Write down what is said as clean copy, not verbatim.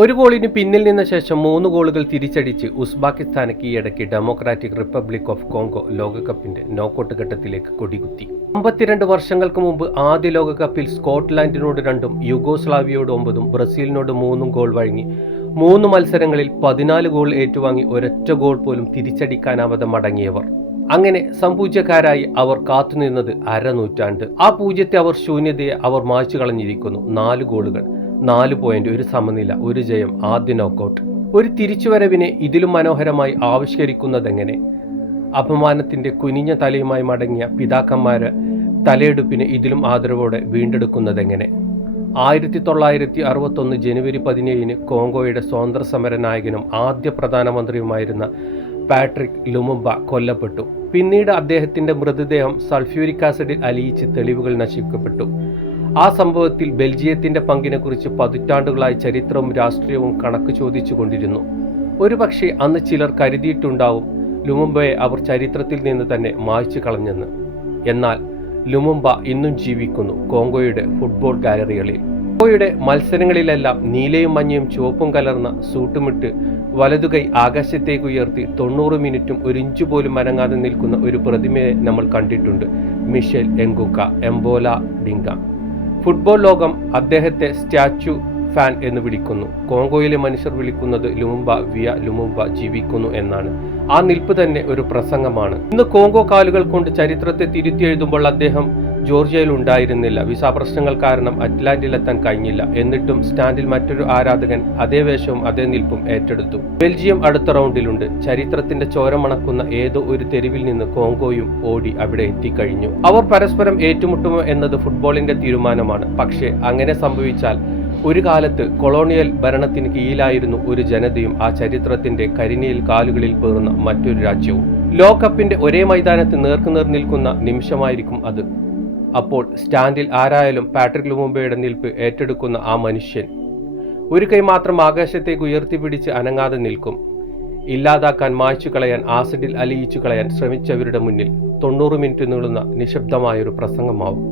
ഒരു ഗോളിന് പിന്നിൽ നിന്ന ശേഷം 3 ഗോളുകൾ തിരിച്ചടിച്ച് ഉസ്ബെക്കിസ്ഥാനെ കീഴടക്കി ഡെമോക്രാറ്റിക് റിപ്പബ്ലിക് ഓഫ് കോങ്കോ ലോകകപ്പിന്റെ നോക്കൌട്ട് ഘട്ടത്തിലേക്ക് കൊടികുത്തി. 52 വർഷങ്ങൾക്ക് മുമ്പ് ആദ്യ ലോകകപ്പിൽ സ്കോട്ട്ലാൻഡിനോട് 2-ഉം യുഗോസ്ലാവിയയോട് 9-ഉം ബ്രസീലിനോട് 3-ഉം ഗോൾ വഴങ്ങി 3 മത്സരങ്ങളിൽ 14 ഗോൾ ഏറ്റുവാങ്ങി ഒരൊറ്റ ഗോൾ പോലും തിരിച്ചടിക്കാനാവാതെ മടങ്ങിയവർ. അങ്ങനെ സംപൂജ്യക്കാരായി അവർ കാത്തുനിന്നത് അരനൂറ്റാണ്ട്. ആ പൂജ്യത്തെ ശൂന്യതയെ അവർ മായ്ച്ചു കളഞ്ഞിരിക്കുന്നു. 4 ഗോളുകൾ, 4 പോയിന്റ്, ഒരു സമനില, ഒരു ജയം, ആദ്യ നോക്കൌട്ട്. ഒരു തിരിച്ചുവരവിനെ ഇതിലും മനോഹരമായി ആവിഷ്കരിക്കുന്നതെങ്ങനെ? അപമാനത്തിന്റെ കുനിഞ്ഞ തലയുമായി മടങ്ങിയ പിതാക്കന്മാരെ തലയെടുപ്പിനെ ഇതിലും ആദരവോടെ വീണ്ടെടുക്കുന്നതെങ്ങനെ? 1961 ജനുവരി 17 കോങ്കോയുടെ സ്വാതന്ത്ര്യ സമര നായകനും ആദ്യ പ്രധാനമന്ത്രിയുമായിരുന്ന പാട്രിക് ലുമുംബ കൊല്ലപ്പെട്ടു. പിന്നീട് അദ്ദേഹത്തിന്റെ മൃതദേഹം സൾഫ്യൂരിക് ആസിഡിൽ അലിയിച്ച് തെളിവുകൾ നശിപ്പിക്കപ്പെട്ടു. ആ സംഭവത്തിൽ ബെൽജിയത്തിന്റെ പങ്കിനെക്കുറിച്ച് പതിറ്റാണ്ടുകളായി ചരിത്രവും രാഷ്ട്രീയവും കണക്ക് ചോദിച്ചു കൊണ്ടിരുന്നു. ഒരുപക്ഷെ അന്ന് ചിലർ കരുതിയിട്ടുണ്ടാവും ലുമുംബയെ അവർ ചരിത്രത്തിൽ നിന്ന് തന്നെ മായ്ച്ചു കളഞ്ഞെന്ന്. എന്നാൽ ലുമുംബ ഇന്നും ജീവിക്കുന്നു കോങ്കോയുടെ ഫുട്ബോൾ ഗാലറികളിൽ. കോങ്കോയുടെ മത്സരങ്ങളിലെല്ലാം നീലയും മഞ്ഞയും ചുവപ്പും കലർന്ന സൂട്ടുമിട്ട് വലതുകൈ ആകാശത്തേക്ക് ഉയർത്തി 90 മിനിറ്റും ഒരു ഇഞ്ചു പോലും അനങ്ങാതെ നിൽക്കുന്ന ഒരു പ്രതിമയെ നമ്മൾ കണ്ടിട്ടുണ്ട്. മിഷേൽ എങ്കുക്ക എംബോല ഡിങ്ക. ഫുട്ബോൾ ലോകം അദ്ദേഹത്തെ സ്റ്റാച്യു ഫാൻ എന്ന് വിളിക്കുന്നു. കോങ്കോയിലെ മനുഷ്യർ വിളിക്കുന്നത് ലുമുംബ വിയ ലുമുംബ ജീവിക്കുന്നു എന്നാണ്. ആ നിൽപ്പ് തന്നെ ഒരു പ്രസംഗമാണ്. ഇന്ന് കോങ്കോ കാലുകൾ കൊണ്ട് ചരിത്രത്തെ തിരുത്തി എഴുതുമ്പോൾ അദ്ദേഹം ജോർജിയയിൽ ഉണ്ടായിരുന്നില്ല. വിസ പ്രശ്നങ്ങൾ കാരണം അറ്റ്ലാന്റിലെത്താൻ കഴിഞ്ഞില്ല. എന്നിട്ടും സ്റ്റാൻഡിൽ മറ്റൊരു ആരാധകൻ അതേ വേഷവും അതേ നിൽപ്പും ഏറ്റെടുത്തു. ബെൽജിയം അടുത്ത റൗണ്ടിലുണ്ട്. ചരിത്രത്തിന്റെ ചോരമണക്കുന്ന ഏതോ ഒരു തെരുവിൽ നിന്ന് കോങ്കോയും ഓടി അവിടെ എത്തിക്കഴിഞ്ഞു. അവർ പരസ്പരം ഏറ്റുമുട്ടുമോ എന്നത് ഫുട്ബോളിന്റെ തീരുമാനമാണ്. പക്ഷേ അങ്ങനെ സംഭവിച്ചാൽ ഒരു കാലത്ത് കൊളോണിയൽ ഭരണത്തിന് കീഴിലായിരുന്നു ഒരു ജനതയും ആ ചരിത്രത്തിന്റെ കരിനിയിൽ കാലുകളിൽ പേറുന്ന മറ്റൊരു രാജ്യവും. ലോകകപ്പിന്റെ ഒരേ മൈതാനത്ത് നേർക്കുനേർ നിൽക്കുന്ന നിമിഷമായിരിക്കും അത്. അപ്പോൾ സ്റ്റാൻഡിൽ ആരായാലും പാട്രിക് ലുമുംബയുടെ നിൽപ്പ് ഏറ്റെടുക്കുന്ന ആ മനുഷ്യൻ ഒരു കൈ മാത്രം ആകാശത്തേക്ക് ഉയർത്തിപ്പിടിച്ച് അനങ്ങാതെ നിൽക്കും. ഇല്ലാതാക്കാൻ, മായ്ച്ചു കളയാൻ, ആസിഡിൽ അലിയിച്ചു കളയാൻ ശ്രമിച്ചവരുടെ മുന്നിൽ 90 മിനിറ്റ് നീളുന്ന നിശബ്ദമായൊരു പ്രസംഗമാവും.